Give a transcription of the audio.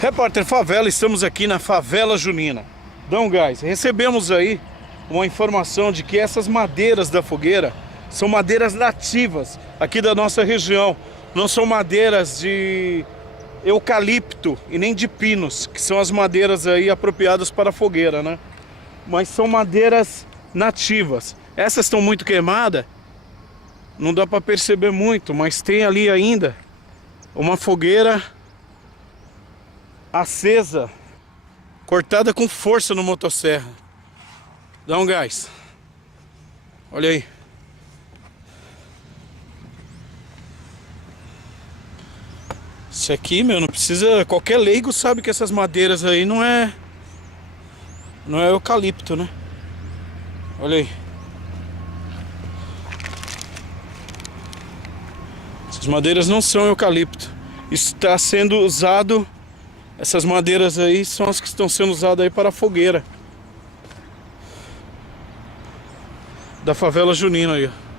Repórter Favela, estamos aqui na Favela Junina. Então, guys, recebemos aí uma informação de que essas madeiras da fogueira são madeiras nativas aqui da nossa região. Não são madeiras de eucalipto e nem de pinos, que são as madeiras aí apropriadas para a fogueira, né? Mas são madeiras nativas. Essas estão muito queimadas, não dá para perceber muito, mas tem ali ainda uma fogueira acesa, cortada com força no motosserra. Dá um gás. Olha aí. Isso aqui, meu, não precisa... Qualquer leigo sabe que essas madeiras aí não é eucalipto, né? Olha aí. Essas madeiras não são eucalipto. Está sendo usado... Essas madeiras aí são as que estão sendo usadas aí para a fogueira da Favela Junina aí, ó.